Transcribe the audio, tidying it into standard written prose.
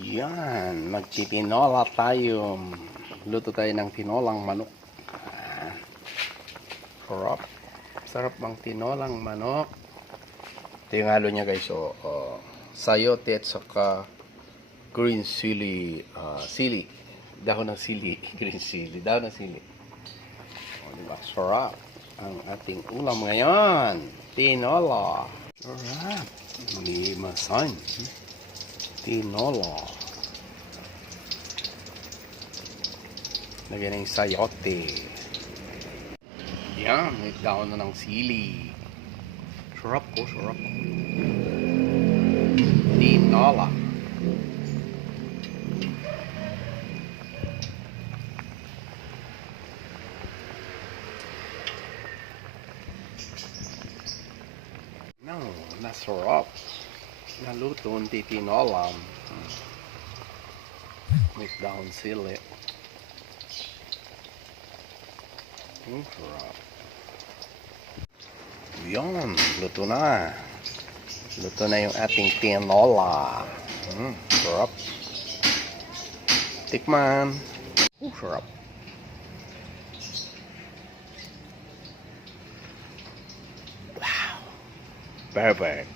Yan, magtitinola tayo. Luto tayo ng tinolang manok. Sarap. Sarap ng tinolang manok. Ito yung halo niya guys. Sayote at saka green chili. Sili. Dahon ng sili. Green chili. Dahon ng sili. Diba? Sarap. Ang ating ulam ngayon. Tinola. Sarap. Limasan. Tinola. Lagyan ng sayote. Yan, may daon na ng sili. Sarap po, sarap. Tinola. No, nasarap. Naluto ang tinola. May daon sili. Sarap. Yan, luto na. Luto na yung ating tinola. Sarap. Tikman. Sarap. Wow. Perfect.